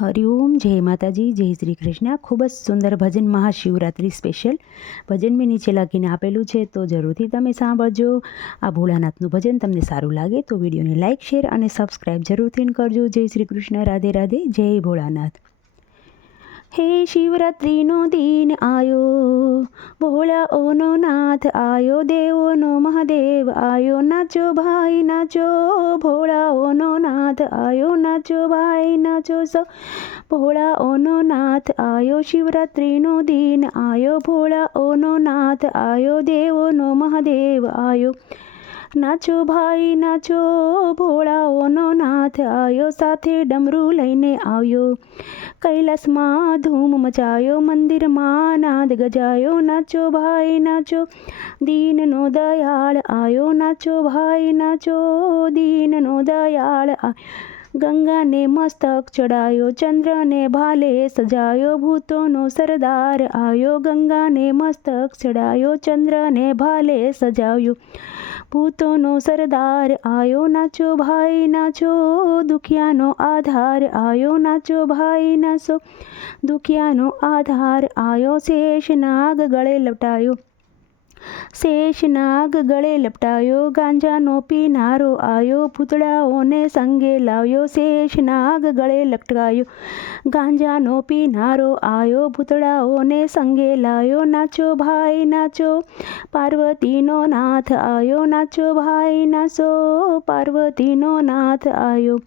હરિઓમ જય માતાજી, જય શ્રી કૃષ્ણ. ખૂબ જ સુંદર ભજન મહાશિવરાત્રિ સ્પેશિયલ. ભજન મેં નીચે લખીને આપેલું છે, તો જરૂરથી તમે સાંભળજો. આ ભોળાનાથનું ભજન તમને સારું લાગે તો વિડીયોને લાઇક શેર અને સબસ્ક્રાઈબ જરૂરથી કરજો. જય શ્રી કૃષ્ણ, રાધે રાધે, જય ભોળાનાથ. હે શિવરાત્રિનો દિન આયો ભોળાઓનો નાથ આયો દેવોનો મહાદેવ આયો નાચો ભાઈ નાચો ભોળાઓનો નાથ આયો નાચો ભાઈ નાચો સો ભોળાઓનો નાથ આયો શિવરાત્રિનો દિન આયો ભોળાઓનો નાથ આયો દેવોનો મહાદેવ આયો નાચો ભાઈ નાચો ભોળાઓનો નાથ આયો સાથે ડમરું લઈને આવ્યો કૈલાસમાં ધૂમ મચાયો મંદિરમાં નાદ ગજાયો નાચો ભાઈ નાચો દીનનો દયાળ આયો નાચો ભાઈ નાચો દીનનો દયાળ આ ગંગાને મસ્તક ચડાયો, ચંદ્રને ભાલે સજાયો, ભૂતોનો સરદાર આવ્યો ગંગાને મસ્તક ચડાયો, ચંદ્રને ભાલે સજાયો. ભૂતોનો સરદાર આયો, નાચો ભાઈ, નાચો, દુખિયાનો આધાર આયો, નાચો ભાઈ, નાચો, દુખિયાનો આધાર આયો શેષ નાગ ગળે લપટાયો. શેષ નાગ ગળે લપટાયો ગાંજાનો પીનારો આવ્યો પૂતળાઓને સંગે લાવ્યો, શેષ નાગ ગળે લટકાયો ગાંજાનો પીનારો આવ્યો પૂતળાઓને સંગે લાવ્યો, નાચો ભાઈ નાચો, પાર્વતીનો નાથ આવ્યો નાચો ભાઈ નાચો, પાર્વતીનો નાથ આવ્યો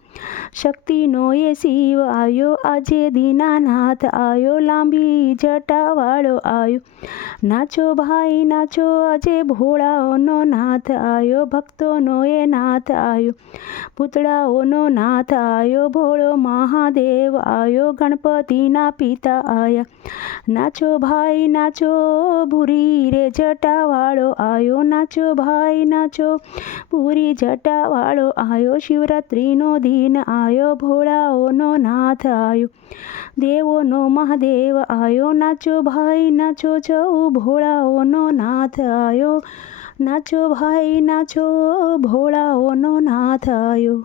શક્તિનો એ શિવ આવ્યો આજે દીનાનાથ આવ્યો લાંબી જટાવાળો આવ્યો નાચો ભાઈ નાચો આજે ભોળાઓનો નાથ આવ્યો, ભક્તોનો એ નાથ આવ્યો, પૂતળાઓનો નાથ આવ્યો, ભોળો મહાદેવ આવ્યો, ગણપતિના પિતા આવ્યા. નાચો ભાઈ, નાચો, ભૂરી રે જટાવાળો આવ્યો, નાચો ભાઈ, નાચો પૂરી જટાવાળો આવ્યો, શિવરાત્રિનો દિન આવ્યો, ભોળાઓનો નાથ આવ્યો, દેવોનો મહાદેવ આવ્યો, નાચો ભાઈ, નાચો જઉ ભોળાઓનો નાથ આવ્યો નાચો ભાઈ નાચો ભોળાઓનો નાથ આવ્યો